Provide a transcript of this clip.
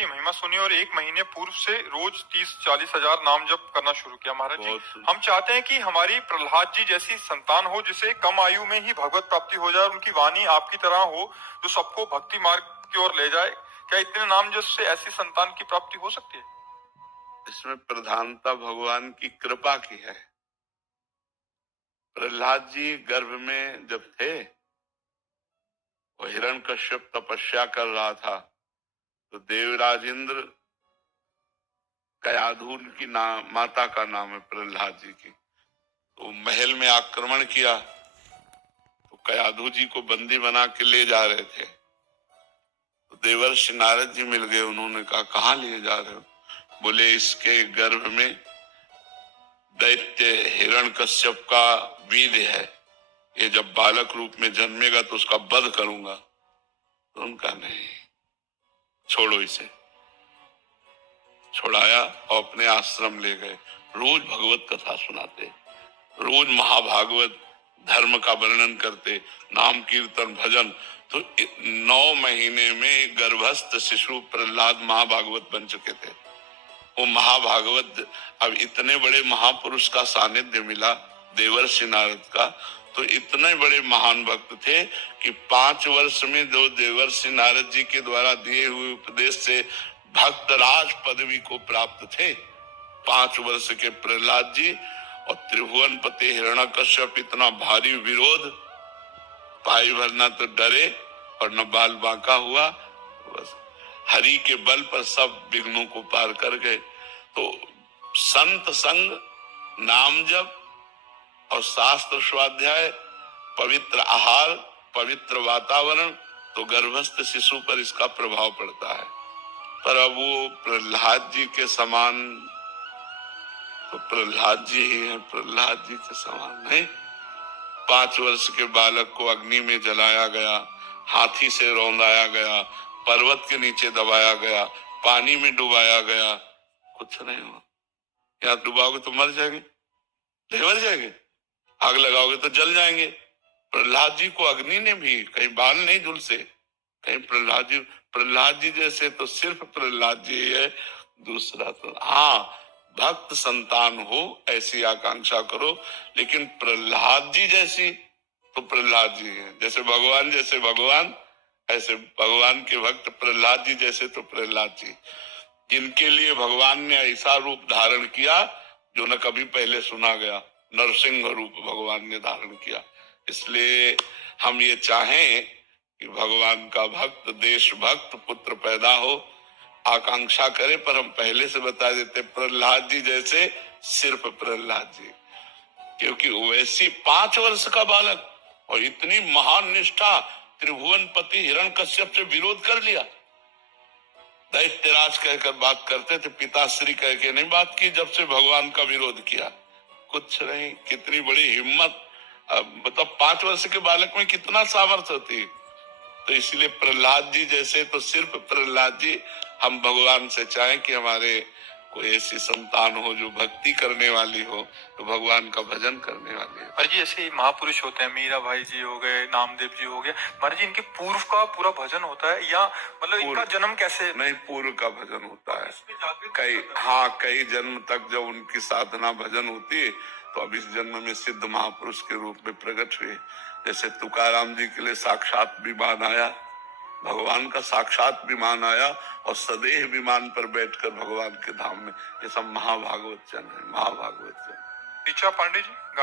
की महिमा सुनी और एक महीने पूर्व से रोज 30-40 हजार नाम जप करना शुरू किया। महाराज जी, हम चाहते हैं कि हमारी प्रहलाद जी जैसी संतान हो जिसे कम आयु में ही भगवत प्राप्ति हो जाए, उनकी वाणी आपकी तरह हो जो सबको भक्ति मार्ग की ओर ले जाए। क्या इतने नाम जप से ऐसी संतान की प्राप्ति हो सकती है? इसमें प्रधानता भगवान की कृपा की है। प्रहलाद जी गर्भ में जब थे, वो हिरण्यकश्यप तपस्या कर रहा था, तो देवराज इंद्र, कयाधुन की माता का नाम है प्रहलाद जी की, तो महल में आक्रमण किया। तो कयाधु जी को बंदी बना के ले जा रहे थे, तो देवर्षि नारद जी मिल गए। उन्होंने कहा, कहाँ ले जा रहे हो? बोले, इसके गर्भ में दैत्य हिरण्यकश्यप का बीज है, ये जब बालक रूप में जन्मेगा तो उसका वध करूंगा। तो उनका नहीं, छोड़ो इसे। छोड़ाया और अपने आश्रम ले गए। रोज भगवत कथा सुनाते, रोज महाभागवत धर्म का वर्णन करते, नाम कीर्तन भजन। तो 9 महीने में गर्भस्थ शिशु प्रहलाद महाभागवत बन चुके थे। वो महाभागवत, अब इतने बड़े महापुरुष का सानिध्य मिला देवर्षि नारद का, तो इतने बड़े महान भक्त थे कि 5 वर्ष में जो देवर्षि नारद जी के द्वारा दिए हुए उपदेश से भक्त राज पदवी को प्राप्त थे, 5 वर्ष के प्रहलाद जी। और त्रिभुवनपति हिरण्यकश्यप इतना भारी विरोध, पाई भरना तो डरे और न बाल बांका हुआ। बस हरि के बल पर सब विघ्नों को पार कर गए। तो संत संग, नाम जप और शास्त्र स्वाध्याय, पवित्र आहार, पवित्र वातावरण, तो गर्भस्थ शिशु पर इसका प्रभाव पड़ता है। पर अब वो प्रहलाद जी के समान तो प्रहलाद जी ही है, प्रहलाद जी के समान नहीं। 5 वर्ष के बालक को अग्नि में जलाया गया, हाथी से रौंदाया गया, पर्वत के नीचे दबाया गया, पानी में डुबाया गया, कुछ नहीं हुआ। या डुबाओगे तो मर जाएंगे, नहीं मर जाएंगे, आग लगाओगे तो जल जाएंगे। प्रहलाद जी को अग्नि ने भी कहीं बाल नहीं झुलसे, कहीं प्रहलाद जी जैसे तो सिर्फ प्रहलाद जी है, दूसरा तो हाँ, भक्त संतान हो ऐसी आकांक्षा करो, लेकिन प्रहलाद जी जैसी तो प्रहलाद जी है। जैसे भगवान ऐसे भगवान के भक्त, प्रहलाद जी जैसे तो प्रहलाद जी। जिनके लिए भगवान ने ऐसा रूप धारण किया जो न कभी पहले सुना गया, नरसिंह रूप भगवान ने धारण किया। इसलिए हम ये चाहें कि भगवान का भक्त, देशभक्त पुत्र पैदा हो, आकांक्षा करे। पर हम पहले से बता देते, प्रहलाद जी जैसे सिर्फ प्रहलाद जी, क्योंकि वैसी 5 वर्ष का बालक और इतनी महान निष्ठा, त्रिभुवनपति हिरण्यकश्यप से विरोध कर लिया। दैत्यराज कहकर बात करते थे, पिताश्री कह के नहीं बात की। जब से भगवान का विरोध किया, कुछ नहीं। कितनी बड़ी हिम्मत, मतलब 5 वर्ष के बालक में कितना सामर्थ्य होती। तो इसलिए प्रहलाद जी जैसे तो सिर्फ प्रहलाद जी। हम भगवान से चाहें कि हमारे कोई ऐसी संतान हो जो भक्ति करने वाली हो, तो भगवान का भजन करने वाली हो। और जी ऐसे महापुरुष होते हैं, मीरा भाई जी हो गए, नामदेव जी हो गए, महाराज जी इनके पूर्व का पूरा भजन होता है या मतलब इनका जन्म कैसे? नहीं, पूर्व का भजन होता है। कई जन्म तक जब उनकी साधना भजन होती है, तो अब इस जन्म में सिद्ध महापुरुष के रूप में प्रकट हुए। जैसे तुकाराम जी के लिए साक्षात विमान आया, भगवान का साक्षात विमान आया और सदैव विमान पर बैठकर भगवान के धाम में। ये सब महाभागवत जन है, महाभागवत जन। ऋचा पांडे जी।